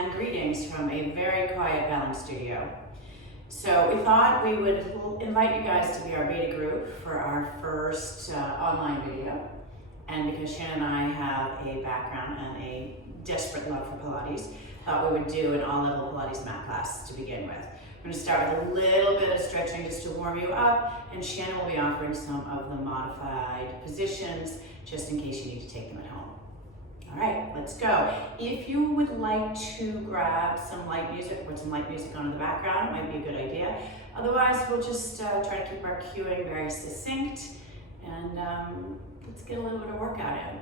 and greetings from a very quiet balance studio. So we thought we would invite you guys to be our beta group for our first online video. And because Shannon and I have a background and a desperate love for Pilates, thought we would do an all-level Pilates mat class to begin with. We're going to start with a little bit of stretching just to warm you up, and Shannon will be offering some of the modified positions just in case you need to take them at home. All right, let's go. If you would like to grab some light music, put some light music on in the background, it might be a good idea. Otherwise, we'll just try to keep our cueing very succinct, and let's get a little bit of workout in.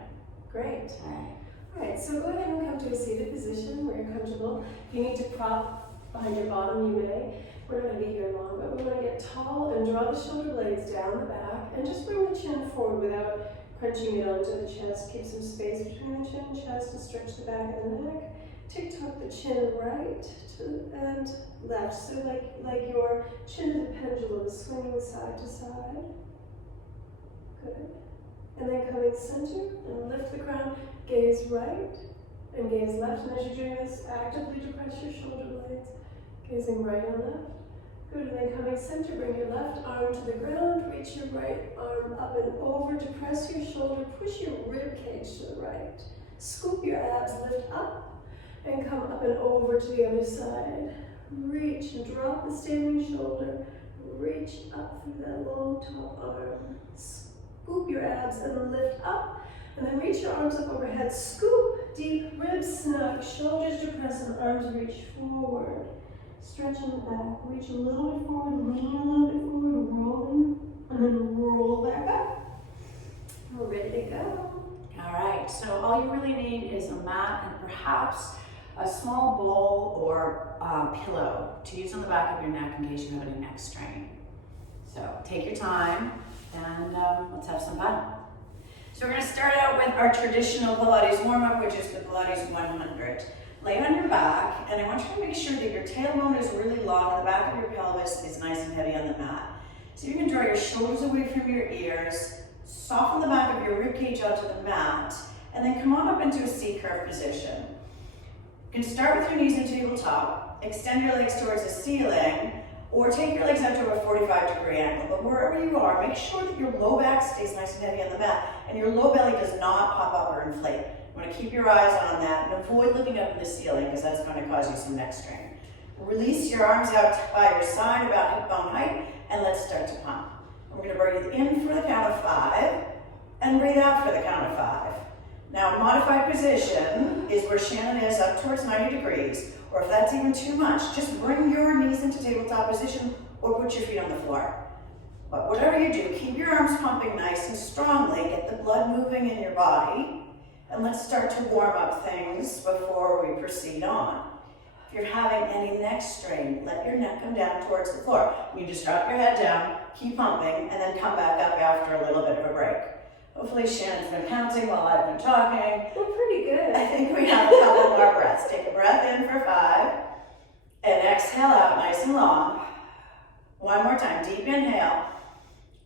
Great. All All right, so go ahead and come to a seated position where you're comfortable. If you need to prop behind your bottom, you may. We're not going to be here long, but we want to get tall and draw the shoulder blades down the back and just bring the chin forward without crunching it onto the chest. Keep some space between the chin and chest and stretch the back of the neck. Tick-tock the chin right and left. So like your chin is a pendulum swinging side to side. Good. And then coming center and lift the crown. Gaze right and gaze left. And as you're doing this, actively depress your shoulder blades. Gazing right and left. Good, and then coming center, bring your left arm to the ground, reach your right arm up and over, depress your shoulder, push your rib cage to the right. Scoop your abs, lift up, and come up and over to the other side. Reach and drop the standing shoulder, reach up through that long top arm. Scoop your abs and lift up, and then reach your arms up overhead. Scoop, deep, ribs snug, shoulders depress, and arms reach forward. Stretching the back, reach a little bit forward, lean a little bit forward, rolling, and then roll back up. We're ready to go. All right, so all you really need is a mat and perhaps a small bowl or pillow to use on the back of your neck in case you have any neck strain. So take your time and let's have some fun. So we're going to start out with our traditional Pilates warm-up, which is the Pilates 100. Lay on your back, and I want you to make sure that your tailbone is really long and the back of your pelvis is nice and heavy on the mat. So you can draw your shoulders away from your ears, soften the back of your ribcage onto the mat, and then come on up into a C-curve position. You can start with your knees in tabletop, extend your legs towards the ceiling, or take your legs out to a 45-degree angle. But wherever you are, make sure that your low back stays nice and heavy on the mat, and your low belly does not pop up or inflate. You want to keep your eyes on that and avoid looking up at the ceiling because that's going to cause you some neck strain. Release your arms out by your side about hip bone height, and let's start to pump. We're going to breathe in for the count of 5 and breathe out for the count of 5. Now, modified position is where Shannon is up towards 90 degrees, or if that's even too much, just bring your knees into tabletop position or put your feet on the floor. But whatever you do, keep your arms pumping nice and strongly, get the blood moving in your body, and let's start to warm up things before we proceed on. If you're having any neck strain, let your neck come down towards the floor. You just drop your head down, keep pumping, and then come back up after a little bit of a break. Hopefully Shannon's been counting while I've been talking. We're pretty good. I think we have a couple more breaths. Take a breath in for 5, and exhale out nice and long. One more time, deep inhale,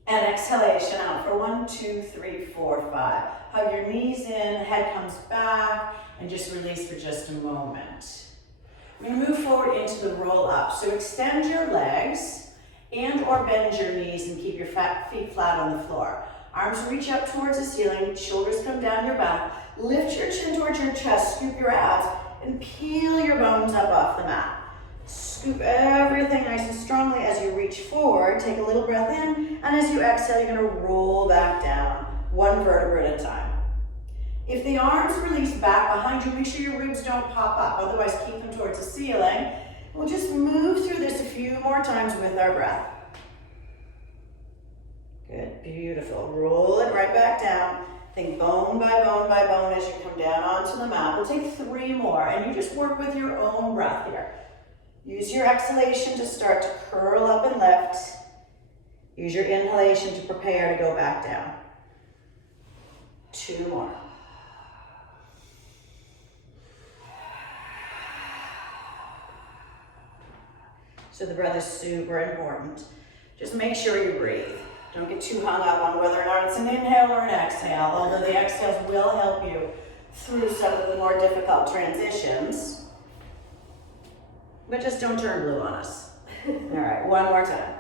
and exhalation out for 1, 2, 3, 4, 5. Hug your knees in, head comes back, and just release for just a moment. We're going to move forward into the roll up. So extend your legs and or bend your knees and keep your feet flat on the floor. Arms reach up towards the ceiling, shoulders come down your back. Lift your chin towards your chest, scoop your abs, and peel your bones up off the mat. Scoop everything nice and strongly as you reach forward. Take a little breath in, and as you exhale, you're going to roll back down, one vertebra at a time. If the arms release back behind you, make sure your ribs don't pop up, otherwise keep them towards the ceiling. We'll just move through this a few more times with our breath. Good, beautiful. Roll it right back down. Think bone by bone by bone as you come down onto the mat. We'll take 3 more, and you just work with your own breath here. Use your exhalation to start to curl up and lift. Use your inhalation to prepare to go back down. 2 more. So the breath is super important. Just make sure you breathe. Don't get too hung up on whether or not it's an inhale or an exhale, although the exhales will help you through some of the more difficult transitions. but just don't turn blue on us. All right, one more time.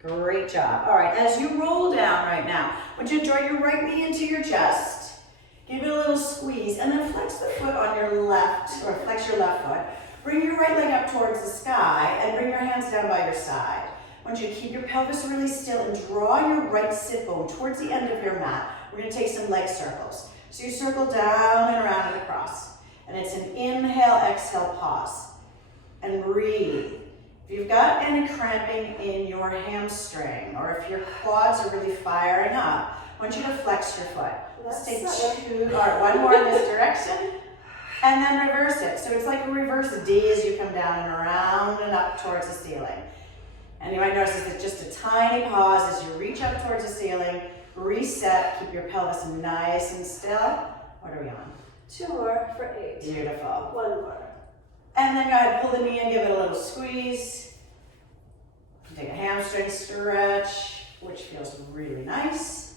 Great job. All right, as you roll down right now, I want you to draw your right knee into your chest. Give it a little squeeze, and then flex the foot on your left, or flex your left foot. Bring your right leg up towards the sky, and bring your hands down by your side. I want you to keep your pelvis really still and draw your right sit bone towards the end of your mat. We're gonna take some leg circles. So you circle down and around and across. And it's an inhale, exhale, pause. And breathe. If you've got any cramping in your hamstring, or if your quads are really firing up, I want you to flex your foot. Let's take two, or one more in this direction, and then reverse it. So it's like a reverse D as you come down and around and up towards the ceiling. And you might notice it's just a tiny pause as you reach up towards the ceiling, reset, keep your pelvis nice and still. What are we on? 2 more for 8. Beautiful. 1 more. And then go ahead, pull the knee in, give it a little squeeze. Take a hamstring stretch, which feels really nice.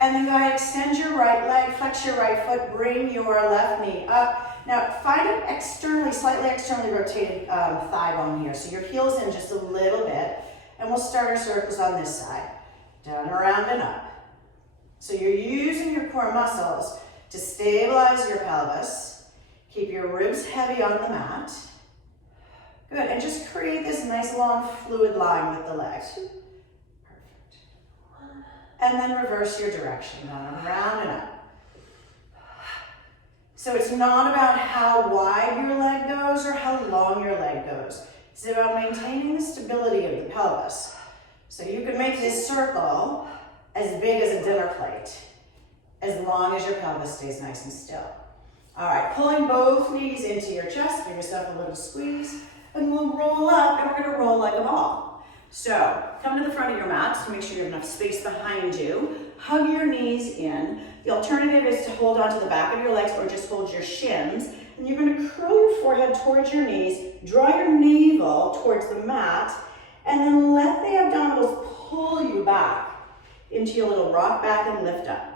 And then go ahead, extend your right leg, flex your right foot, bring your left knee up. Now find an externally, slightly externally rotated thigh bone here. So your heel's in just a little bit. And we'll start our circles on this side. Down, around, and up. So you're using your core muscles to stabilize your pelvis. Keep your ribs heavy on the mat. Good, and just create this nice long fluid line with the legs. Perfect. And then reverse your direction, down, around, and up. So it's not about how wide your leg goes or how long your leg goes. It's about maintaining the stability of the pelvis. So you can make this circle as big as a dinner plate, as long as your pelvis stays nice and still. All right, pulling both knees into your chest, give yourself a little squeeze, and we'll roll up, and we're gonna roll like a ball. So, come to the front of your mat, so make sure you have enough space behind you. Hug your knees in. The alternative is to hold onto the back of your legs or just hold your shins. And you're gonna curl your forehead towards your knees, draw your navel towards the mat, and then let the abdominals pull you back into your little rock back and lift up.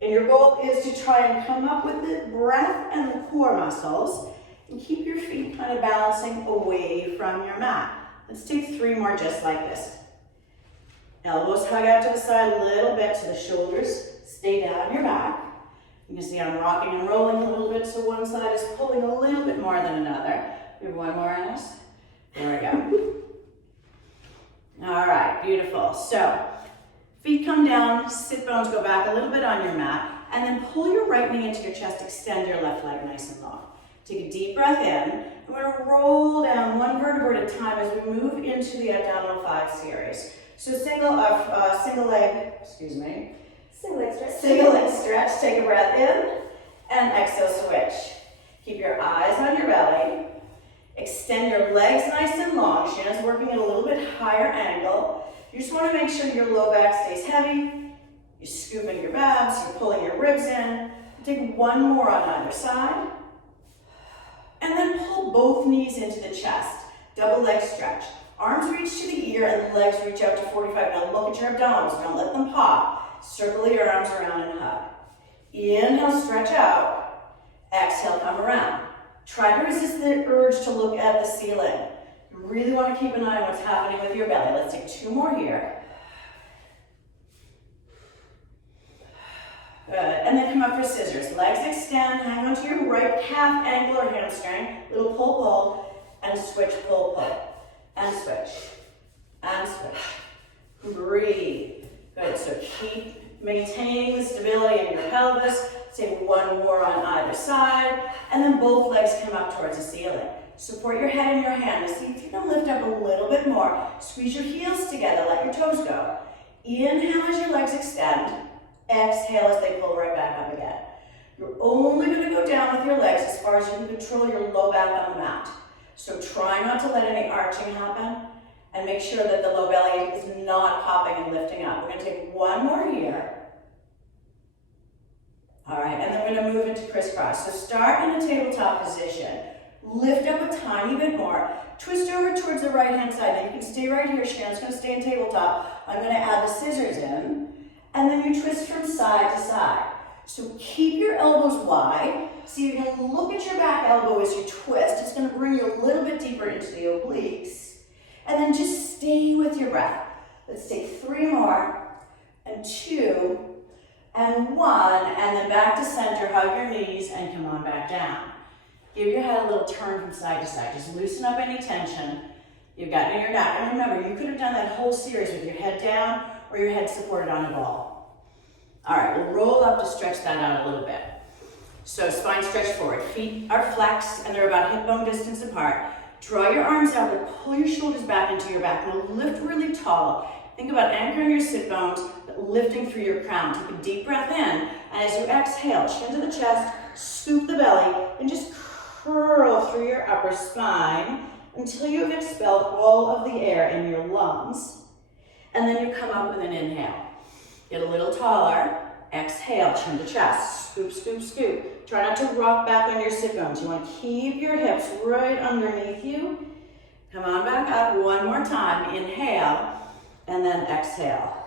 And your goal is to try and come up with the breath and the core muscles and keep your feet kind of balancing away from your mat. Let's take 3 more just like this. Elbows hug out to the side a little bit so the shoulders stay down your back. You can see I'm rocking and rolling a little bit so one side is pulling a little bit more than another. We have 1 more on us. There we go. All right, beautiful. So, feet come down, sit bones go back a little bit on your mat, and then pull your right knee into your chest, extend your left leg nice and long. Take a deep breath in. We're gonna roll down 1 vertebra at a time as we move into the abdominal 5 series. So single leg stretch. Single leg stretch, take a breath in, and exhale, switch. Keep your eyes on your belly. Extend your legs nice and long. Shannon's working at a little bit higher angle. You just want to make sure your low back stays heavy. You're scooping your abs, you're pulling your ribs in. Take 1 more on either side. And then pull both knees into the chest. Double leg stretch. Arms reach to the ear and the legs reach out to 45. Now look at your abdominals, don't let them pop. Circle your arms around and hug. Inhale, stretch out. Exhale, come around. Try to resist the urge to look at the ceiling. You really want to keep an eye on what's happening with your belly. Let's take 2 more here. Good, and then come up for scissors. Legs extend, hang onto your right calf, ankle, or hamstring. Little pull, pull, and switch, pull, pull. And switch, and switch. Breathe. Good, so keep maintaining the stability in your pelvis. Take 1 more on either side, and then both legs come up towards the ceiling. Support your head in your hand. See if you can lift up a little bit more. Squeeze your heels together, let your toes go. Inhale as your legs extend. Exhale as they pull right back up again. You're only going to go down with your legs as far as you can control your low back on the mat. So try not to let any arching happen, and make sure that the low belly is not popping and lifting up. We're going to take 1 more here. All right, and then we're going to move into crisscross. So start in a tabletop position. Lift up a tiny bit more. Twist over towards the right hand side. Now you can stay right here. Shannon's going to stay in tabletop. I'm going to add the scissors in. and then you twist from side to side. So keep your elbows wide. So you're gonna look at your back elbow as you twist. It's gonna bring you a little bit deeper into the obliques. And then just stay with your breath. Let's take 3 more, and 2, and 1, and then back to center, hug your knees, and come on back down. Give your head a little turn from side to side. Just loosen up any tension. You've got it, you're down. And remember, you could have done that whole series with your head down or your head supported on a ball. All right, we'll roll up to stretch that out a little bit. So spine stretched forward. Feet are flexed and they're about hip bone distance apart. Draw your arms out, but pull your shoulders back into your back. Now lift really tall. Think about anchoring your sit bones, but lifting through your crown. Take a deep breath in, and as you exhale, chin to the chest, scoop the belly, and just curl through your upper spine until you have expelled all of the air in your lungs. And then you come up with an inhale. Get a little taller. Exhale, chin to chest. Scoop, scoop, scoop. Try not to rock back on your sit bones. You want to keep your hips right underneath you. Come on back up one more time. Inhale, and then exhale.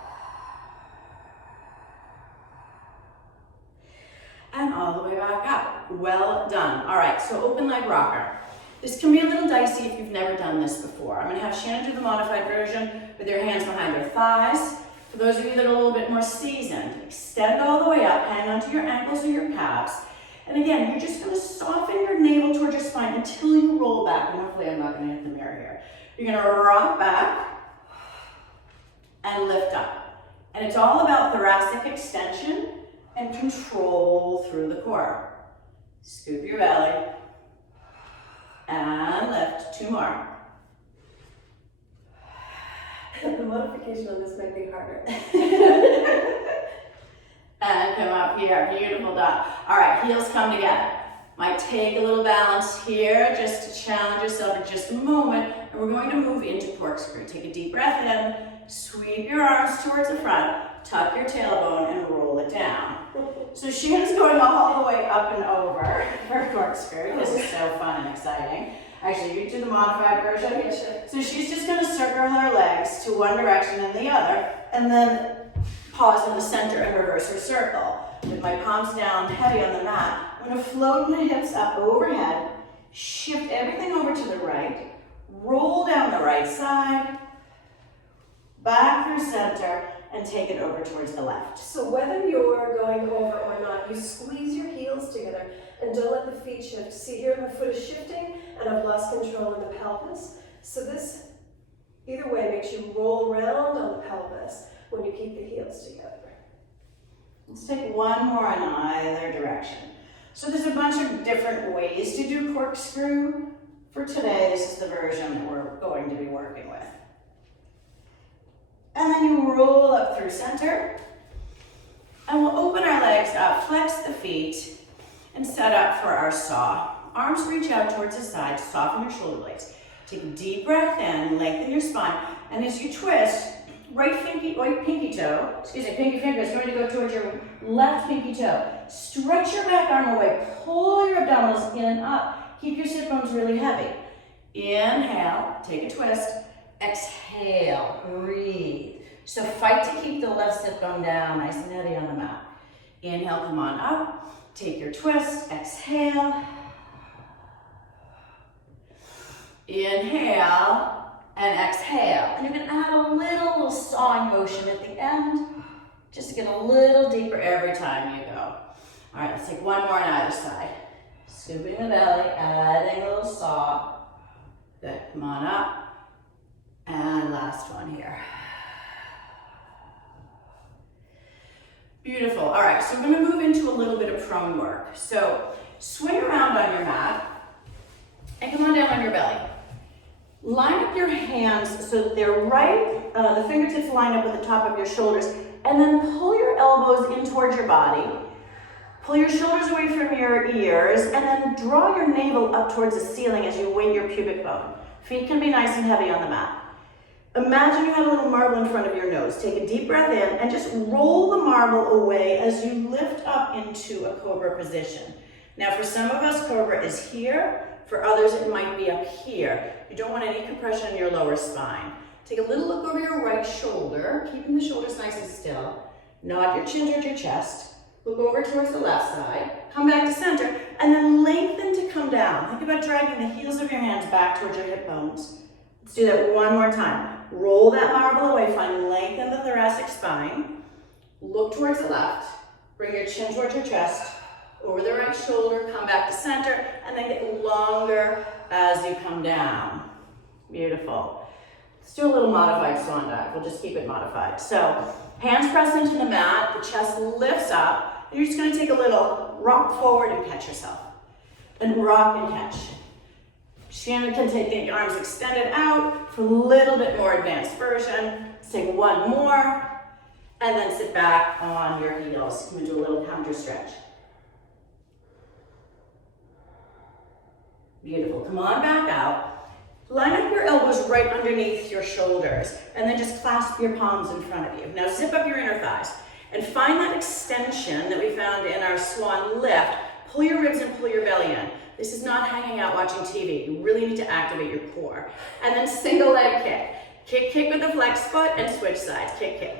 And all the way back up. Well done. All right, so open leg rocker. This can be a little dicey if you've never done this before. I'm going to have Shannon do the modified version with their hands behind their thighs. For those of you that are a little bit more seasoned, extend all the way up, hang onto your ankles or your calves. And again, you're just going to soften your navel towards your spine until you roll back. And hopefully I'm not going to hit the mirror here. You're going to rock back and lift up. And it's all about thoracic extension and control through the core. Scoop your belly and lift. 2 more. The modification on this might be harder. And come up here, beautiful done. All right, heels come together. Might take a little balance here just to challenge yourself in just a moment. And we're going to move into corkscrew. Take a deep breath in, sweep your arms towards the front, tuck your tailbone and roll it down. So Shannon's going all the way up and over for corkscrew. This is so fun and exciting. Actually, you do the modified version. Yeah, sure. So she's just going to circle her legs to one direction and the other, and then pause in the center and reverse her circle. With my palms down, heavy on the mat, I'm going to float my hips up overhead, shift everything over to the right, roll down the right side, back through center, and take it over towards the left. So whether you're going over or not, you squeeze your heels together and don't let the feet shift. See here, my foot is shifting and I've lost control in the pelvis. So this, either way, makes you roll around on the pelvis when you keep the heels together. Let's take one more in either direction. So there's a bunch of different ways to do corkscrew. For today, this is the version that we're going to be working with. And then you roll up through center. And we'll open our legs up, flex the feet, and set up for our saw. Arms reach out towards the side, soften your shoulder blades. Take a deep breath in, lengthen your spine, and as you twist, right pinky finger is going to go towards your left pinky toe. Stretch your back arm away, pull your abdominals in and up. Keep your sit bones really heavy. Inhale, take a twist. Exhale, breathe. So fight to keep the left sit bone down, nice and heavy on the mat. Inhale, come on up. Take your twist, exhale. Inhale and exhale. And you're going to add a little sawing motion at the end, just to get a little deeper every time you go. All right, let's take one more on either side. Scooping the belly, adding a little saw. Good, come on up. And last one here. Beautiful. All right, so we're going to move into a little bit of prone work. So swing around on your mat and come on down on your belly. Line up your hands so that they're right, the fingertips line up with the top of your shoulders, and then pull your elbows in towards your body. Pull your shoulders away from your ears, and then draw your navel up towards the ceiling as you weight your pubic bone. Feet can be nice and heavy on the mat. Imagine you have a little marble in front of your nose. Take a deep breath in and just roll the marble away as you lift up into a cobra position. Now for some of us, cobra is here. For others, it might be up here. You don't want any compression in your lower spine. Take a little look over your right shoulder, keeping the shoulders nice and still. Nod your chin towards your chest. Look over towards the left side. Come back to center, and then lengthen to come down. Think about dragging the heels of your hands back towards your hip bones. Let's do that one more time. Roll that marble away, find length in the thoracic spine. Look towards the left. Bring your chin towards your chest. Over the right shoulder, come back to center, and then get longer as you come down. Beautiful. Let's do a little modified swan dive. We'll just keep it modified. So, hands press into the mat, the chest lifts up, and you're just gonna take a little rock forward and catch yourself. And rock and catch. Shannon can take the arms extended out for a little bit more advanced version. Let's take one more, and then sit back on your heels. Come and do a little counter stretch. Beautiful, come on back out. Line up your elbows right underneath your shoulders, and then just clasp your palms in front of you. Now zip up your inner thighs, and find that extension that we found in our swan lift. Pull your ribs and pull your belly in. This is not hanging out watching TV. You really need to activate your core. And then single leg kick. Kick, kick with the flex foot, and switch sides. Kick, kick,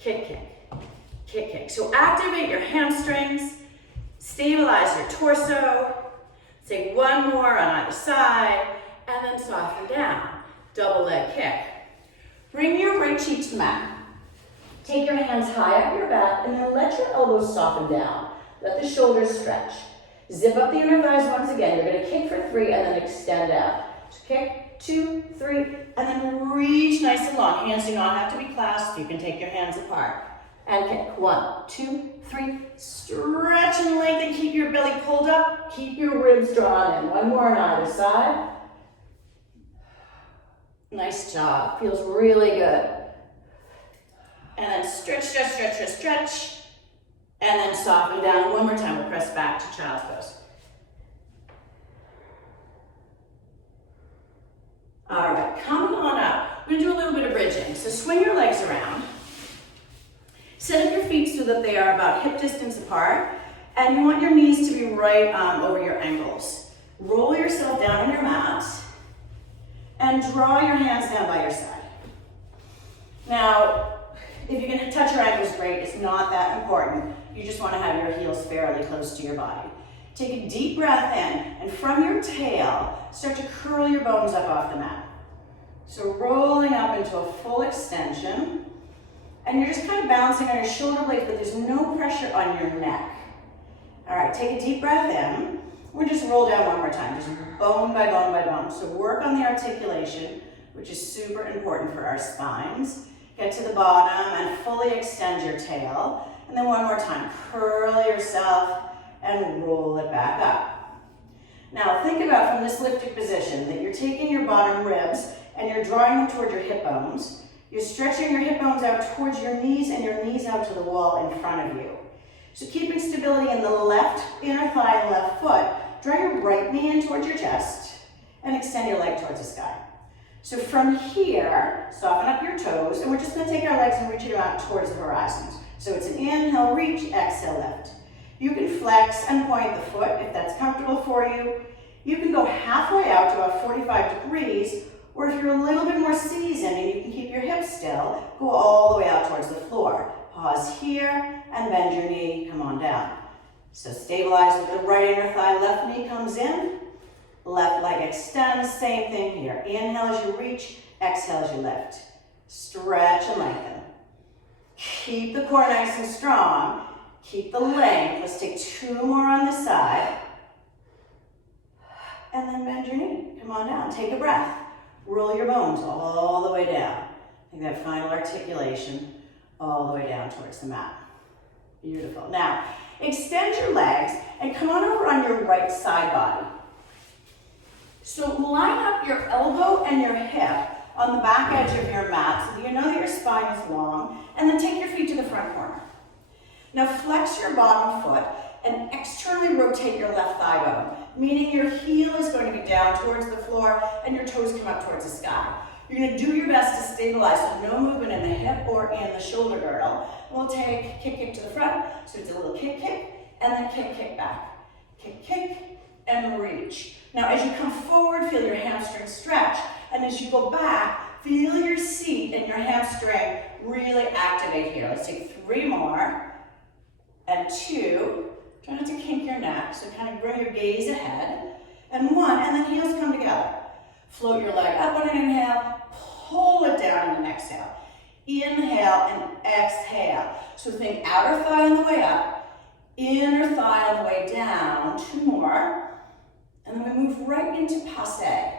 kick, kick, kick, kick. So activate your hamstrings, stabilize your torso. Take one more on either side, and then soften down. Double leg kick. Bring your right cheek to the mat. Take your hands high up your back, and then let your elbows soften down. Let the shoulders stretch. Zip up the inner thighs once again. You're gonna kick for 3 and then extend out. So kick, 2, 3, and then reach nice and long. Hands do not have to be clasped. You can take your hands apart. And kick, 1, 2, 3. Stretch and lengthen, keep your belly pulled up. Keep your ribs drawn in. One more on either side. Nice job, feels really good. And then stretch, stretch, stretch, stretch, stretch. And then soften down. One more time, we'll press back to child's pose. All right, coming on up. We're gonna do a little bit of bridging. So swing your legs around. Set up your feet so that they are about hip distance apart. And you want your knees to be right over your ankles. Roll yourself down on your mat. And draw your hands down by your side. Now, if you can touch your ankles, great. It's not that important. You just want to have your heels fairly close to your body. Take a deep breath in, and from your tail, start to curl your bones up off the mat. So rolling up into a full extension, and you're just kind of bouncing on your shoulder blades, but there's no pressure on your neck. All right, take a deep breath in. We'll just roll down one more time, just bone by bone by bone. So work on the articulation, which is super important for our spines. Get to the bottom and fully extend your tail. And then one more time, curl yourself and roll it back up. Now think about from this lifted position that you're taking your bottom ribs and you're drawing them toward your hip bones. You're stretching your hip bones out towards your knees and your knees out to the wall in front of you. So keeping stability in the left inner thigh and left foot, draw your right knee in towards your chest and extend your leg towards the sky. So from here, soften up your toes, and we're just gonna take our legs and reach it out towards the horizon. So it's an inhale, reach, exhale, lift. You can flex and point the foot if that's comfortable for you. You can go halfway out to about 45 degrees, or if you're a little bit more seasoned and you can keep your hips still, go all the way out towards the floor. Pause here and bend your knee, come on down. So stabilize with the right inner thigh, left knee comes in, left leg extends, same thing here. Inhale as you reach, exhale as you lift. Stretch and lengthen. Keep the core nice and strong. Keep the length. Let's take 2 more on this side. And then bend your knee. Come on down. Take a breath. Roll your bones all the way down. Take that final articulation all the way down towards the mat. Beautiful. Now, extend your legs and come on over on your right side body. So line up your elbow and your hip on the back edge of your mat so that you know that your spine is long, and then take your feet to the front corner. Now flex your bottom foot and externally rotate your left thigh bone, meaning your heel is going to be down towards the floor and your toes come up towards the sky. You're going to do your best to stabilize with no movement in the hip or in the shoulder girdle. We'll take kick, kick to the front, so it's a little kick, kick, and then kick, kick back. Kick, kick, and reach. Now as you come forward, feel your hamstring stretch, and as you go back, feel your seat and your hamstring really activate here. Let's take 3 more. and 2. Try not to kink your neck, so kind of bring your gaze ahead. And 1, and then heels come together. Float your leg up on an inhale, pull it down on an exhale. Inhale and exhale. So think outer thigh on the way up, inner thigh on the way down. 2 more. And then we move right into passe.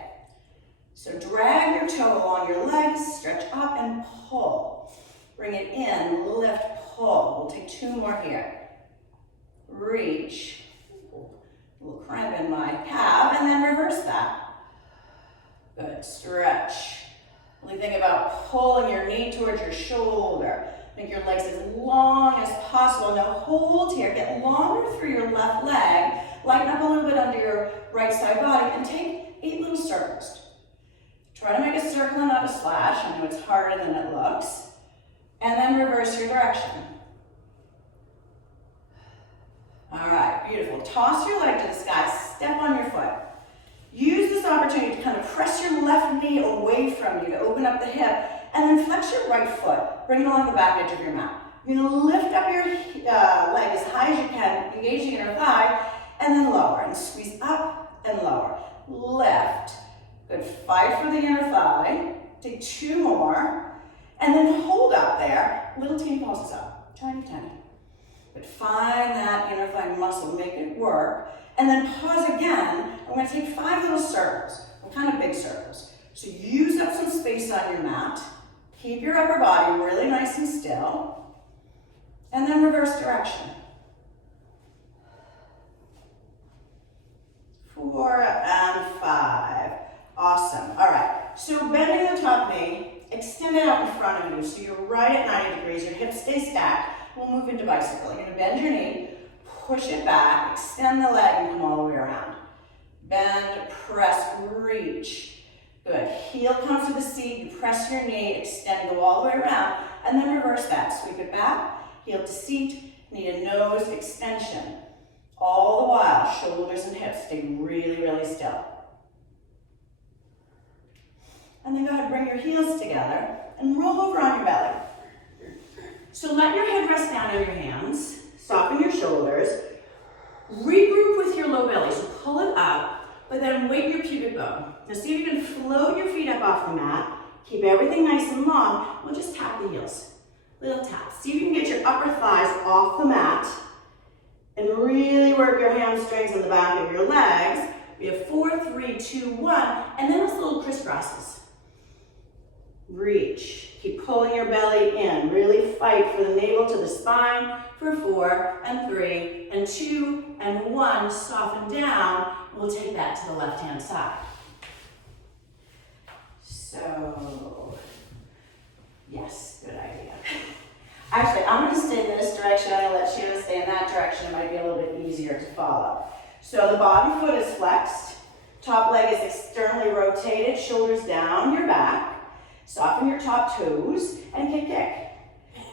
So drag your toe along your legs, stretch up and pull. Bring it in, lift, pull. We'll take 2 more here. Reach. A little cramp in my calf, and then reverse that. Good, stretch. Really think about pulling your knee towards your shoulder. Make your legs as long as possible. Now hold here, get longer through your left leg. Lighten up a little bit under your right side body and take 8 little circles. Try to make a circle and not a slash. I know it's harder than it looks. And then reverse your direction. All right, beautiful. Toss your leg to the sky, step on your foot. Use this opportunity to kind of press your left knee away from you to open up the hip, and then flex your right foot. Bring it along the back edge of your mat. You're gonna lift up your leg as high as you can, engage the inner thigh, and then lower, and squeeze up and lower. Lift. Good, fight for the inner thigh. Take 2 more, and then hold up there. Little teeny pulses up, tiny, tiny. But find that inner thigh muscle, make it work. And then pause again. I'm going to take 5 little circles, kind of big circles. So use up some space on your mat. Keep your upper body really nice and still. And then reverse direction. 4 and 5. Awesome. All right. So bending the top knee, extend it out in front of you. So you're right at 90 degrees. Your hips stay stacked. We'll move into bicycle. You're going to bend your knee. Push it back, extend the leg and come all the way around. Bend, press, reach. Good. Heel comes to the seat, you press your knee, extend, go all the way around, and then reverse that. Sweep it back, heel to seat, knee to nose, extension. All the while, shoulders and hips stay really, really still. And then go ahead and bring your heels together and roll over on your belly. So let your head rest down on your hands. Soften your shoulders. Regroup with your low belly. So pull it up, but then weight your pubic bone. Now see if you can float your feet up off the mat. Keep everything nice and long. We'll just tap the heels. Little tap. See if you can get your upper thighs off the mat and really work your hamstrings in the back of your legs. We have 4, 3, 2, 1, and then those little crisscrosses. Reach. Keep pulling your belly in. Really fight for the navel to the spine for 4 and 3 and 2 and 1. Soften down. We'll take that to the left-hand side. So, yes, good idea. Actually, I'm going to stay in this direction. I'm going to let Shannon stay in that direction. It might be a little bit easier to follow. So the bottom foot is flexed. Top leg is externally rotated. Shoulders down your back. Soften your top toes and kick.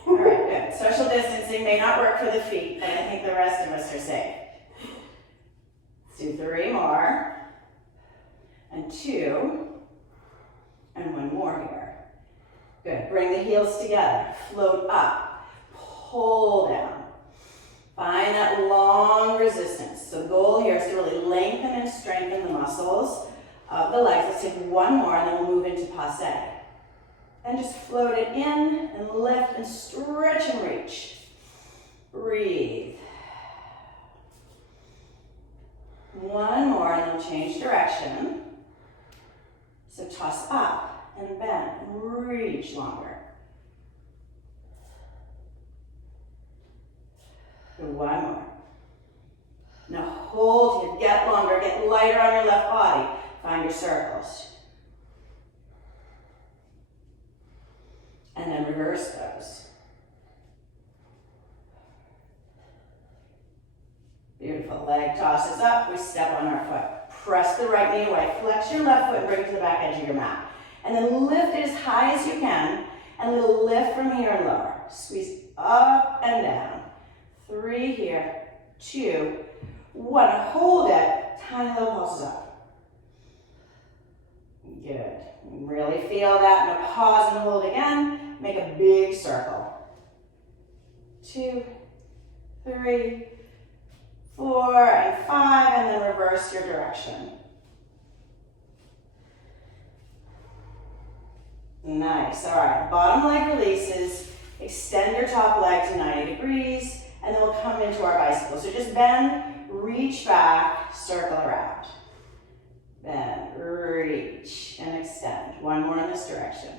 All right, good. Social distancing may not work for the feet, but I think the rest of us are safe. Let's do 3 more. And 2. And 1 more here. Good. Bring the heels together. Float up. Pull down. Find that long resistance. So the goal here is to really lengthen and strengthen the muscles of the legs. Let's take 1 more and then we'll move into passe. And just float it in and lift and stretch and reach. Breathe. 1 more and then change direction. So toss up and bend and reach longer. 1 more. Now hold here, get longer, get lighter on your left body. Find your circles. And then reverse those. Beautiful. Leg tosses up. We step on our foot. Press the right knee away. Flex your left foot and bring it to the back edge of your mat. And then lift it as high as you can. And a little lift from here and lower. Squeeze up and down. 3 here. 2. 1. Hold it. Tiny little pulses up. Good. Really feel that. Now pause and hold again. Make a big circle. 2, 3, 4, and 5, and then reverse your direction. Nice, all right, bottom leg releases, extend your top leg to 90 degrees, and then we'll come into our bicycle. So just bend, reach back, circle around. Bend, reach, and extend. One more in this direction.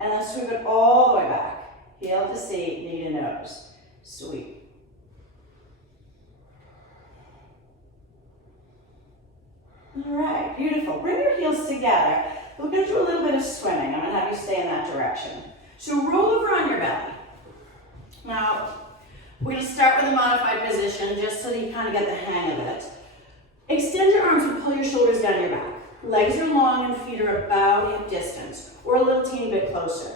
And then sweep it all the way back. Heel to seat, knee to nose. Sweep. All right, beautiful. Bring your heels together. We're going to do a little bit of swimming. I'm going to have you stay in that direction. So roll over on your belly. Now, we're going to start with a modified position just so that you kind of get the hang of it. Extend your arms and pull your shoulders down your back. Legs are long and feet are about hip distance or a little teeny bit closer.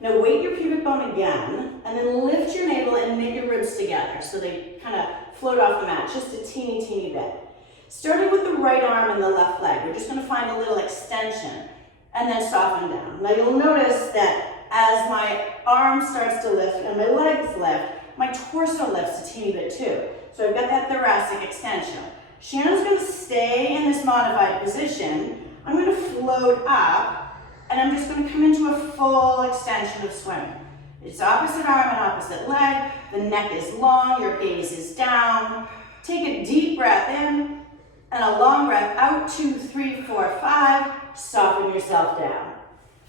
Now weight your pubic bone again and then lift your navel and knit your ribs together so they kind of float off the mat just a teeny, teeny bit. Starting with the right arm and the left leg, we're just going to find a little extension and then soften down. Now you'll notice that as my arm starts to lift and my legs lift, my torso lifts a teeny bit too. So I've got that thoracic extension. Shannon's going to stay in this modified position. I'm going to float up and I'm just going to come into a full extension of swimming. It's opposite arm and opposite leg. The neck is long, your gaze is down. Take a deep breath in and a long breath out. 2, 3, 4, 5. Soften yourself down.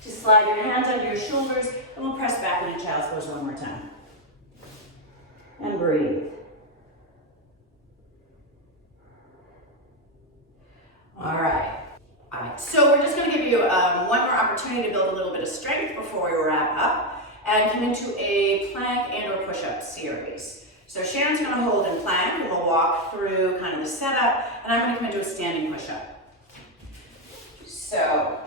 Just slide your hands under your shoulders and we'll press back into child's pose one more time. And breathe. All right. So we're just going to give you one more opportunity to build a little bit of strength before we wrap up and come into a plank and or push-up series. So Shannon's going to hold in plank and we'll walk through kind of the setup and I'm going to come into a standing push-up. So,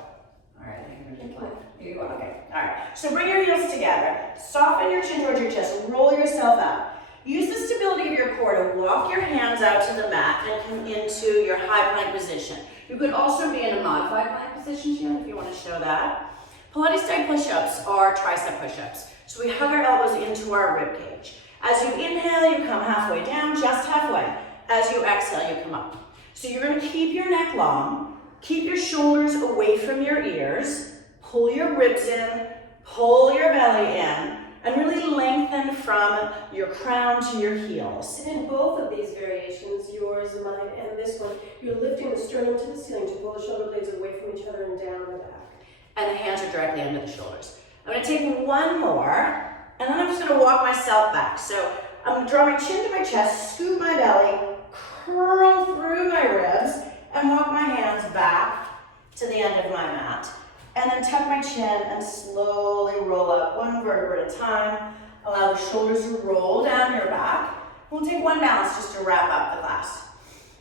all right, I think I'm going to do plank. Here you go, okay. All right, so bring your heels together, soften your chin towards your chest, roll yourself up. Use the stability of your core to walk your hands out to the mat and come into your high plank position. You could also be in a modified plank position, Shannon, if you want to show that. Pilates style push-ups are tricep push-ups. So we hug our elbows into our rib cage. As you inhale, you come halfway down, just halfway. As you exhale, you come up. So you're going to keep your neck long, keep your shoulders away from your ears, pull your ribs in, pull your belly in, and really lengthen from your crown to your heels. And in both of these variations, yours, mine, and this one, you're lifting the sternum to the ceiling to pull the shoulder blades away from each other and down the back. And the hands are directly under the shoulders. I'm going to take one more, and then I'm just going to walk myself back. So I'm going to draw my chin to my chest, scoop my belly, curl through my ribs, and walk my hands back to the end of my mat. And then tuck my chin and slowly roll up one vertebra at a time. Allow the shoulders to roll down your back. We'll take one balance just to wrap up the class.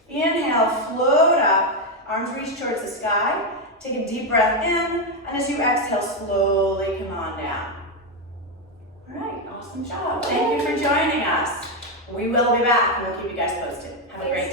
Inhale, float up, arms reach towards the sky. Take a deep breath in, and as you exhale, slowly come on down. All right, awesome job. Thank you for joining us. We will be back, and we'll keep you guys posted. Have a great day.